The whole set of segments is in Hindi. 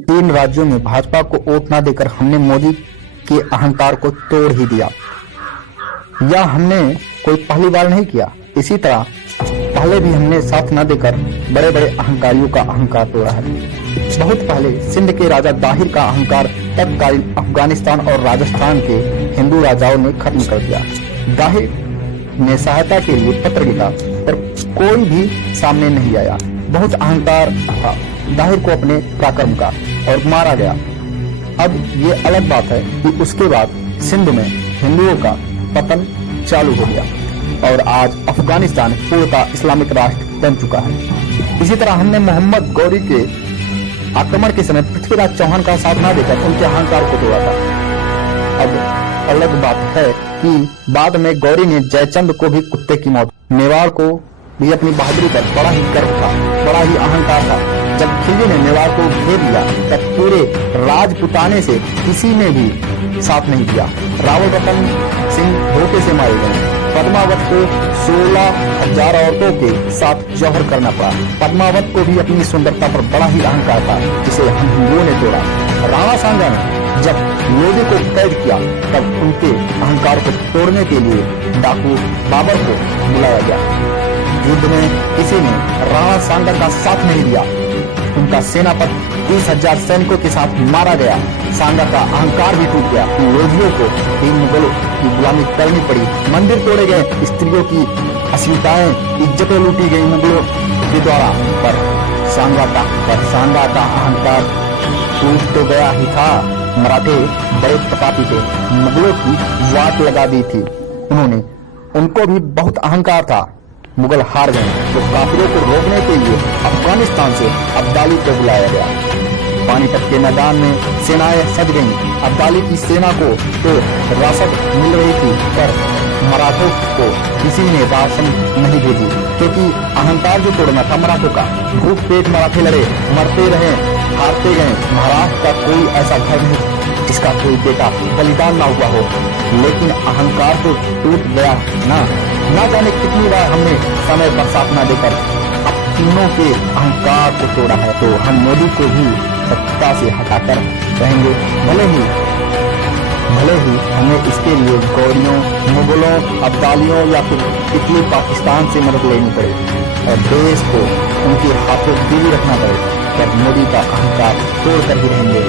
3 राज्यों में भाजपा को वोट न देकर हमने मोदी के अहंकार को तोड़ ही दिया। यह हमने कोई पहली बार नहीं किया। इसी तरह पहले भी हमने साथ न देकर बड़े बड़े अहंकारियों का अहंकार तोड़ा है। बहुत पहले सिंध के राजा दाहिर का अहंकार तत्कालीन अफगानिस्तान और राजस्थान के हिंदू राजाओं ने खत्म कर दिया। दाहिर ने सहायता के लिए पत्र लिखा पर कोई भी सामने नहीं आया। बहुत अहंकार था दाहिर को अपने पराक्रम का और मारा गया। अब ये अलग बात है कि उसके बाद सिंध में हिंदुओं का पतन चालू हो गया और आज अफगानिस्तान पूर्णतः इस्लामिक राष्ट्र बन चुका है। इसी तरह हमने मोहम्मद गौरी के आक्रमण के समय पृथ्वीराज चौहान का साथ न देकर उनके अहंकार को तोड़ा था। अब अलग बात है कि बाद में गौरी ने जयचंद को भी कुत्ते की मौत, मेवाड़ को भी अपनी बहादुरी पर बड़ा ही गर्व था, बड़ा ही अहंकार था। जब खिलजी ने मेवाड़ को घेर लिया तब पूरे राजपुताने से किसी ने भी साथ नहीं दिया। रावल रतन सिंह धोखे से मारे गए। पद्मावत को 16,000 औरतों के साथ जौहर करना पड़ा। पद्मावत को भी अपनी सुंदरता पर बड़ा ही अहंकार था जिसे हम हिंदुओं ने तोड़ा। राणा सांगा ने जब लोधी को कैद किया तब उनके अहंकार को तोड़ने के लिए डाकू बाबर को बुलाया गया। युद्ध में किसी ने राणा सांगा का साथ नहीं दिया। उनका सेनापति 30,000 सैनिकों के साथ मारा गया। सांगा का अहंकार भी टूट गया। लोधियों को भी मुगलों की गुलामी करनी पड़ी। मंदिर तोड़े गए, स्त्रियों की अस्मिताएं, इज्जतें लूटी गई मुगलों के द्वारा। पर सांगा का अहंकार टूट तो गया ही था। मराठे बड़े प्रतापी थे, मुगलों की वाट लगा दी थी उन्होंने। उनको भी बहुत अहंकार था। मुगल हार गए तो काफिरों को रोकने के लिए अफगानिस्तान से अब्दाली को बुलाया गया। पानीपत के मैदान में सेनाएं सज गईं। अब्दाली की सेना को तो रासद मिल रही थी पर मराठों को किसी ने राशन नहीं भेजी क्योंकि अहंकार जो तोड़ना था मराठों का। भूख पेट मराठे लड़े, मरते रहे, हारते गए। महाराष्ट्र का कोई ऐसा घर नहीं जिसका कोई बेटा बलिदान ना हुआ हो, लेकिन अहंकार तो टूट गया ना जाने कितनी बार हमने समय पर साथ न देकर अपनों के अहंकार को तोड़ा है। तो हम मोदी को भी सत्ता से हटाकर रहेंगे, भले ही हमें इसके लिए गौरियों, मुगलों, अब्दालियों या फिर इटली पाकिस्तान से मदद लेनी पड़े और देश को उनके हाथों गिरवी रखना पड़े, पर मोदी का अहंकार तोड़ कर ही रहेंगे।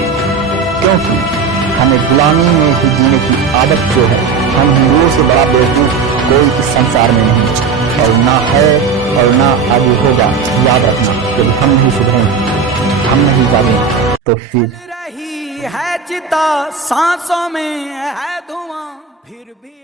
क्योंकि हमें गुलामी में ही जीने की आदत जो है, हम हिंदुओं से बड़ा बेवकूफ कोई इस संसार में नहीं और ना है और ना आगे होगा। याद रखना, जब हम नहीं सुधरेंगे, हम नहीं जागेंगे तो फिर रही है चिता, सांसों में है धुआं, फिर भी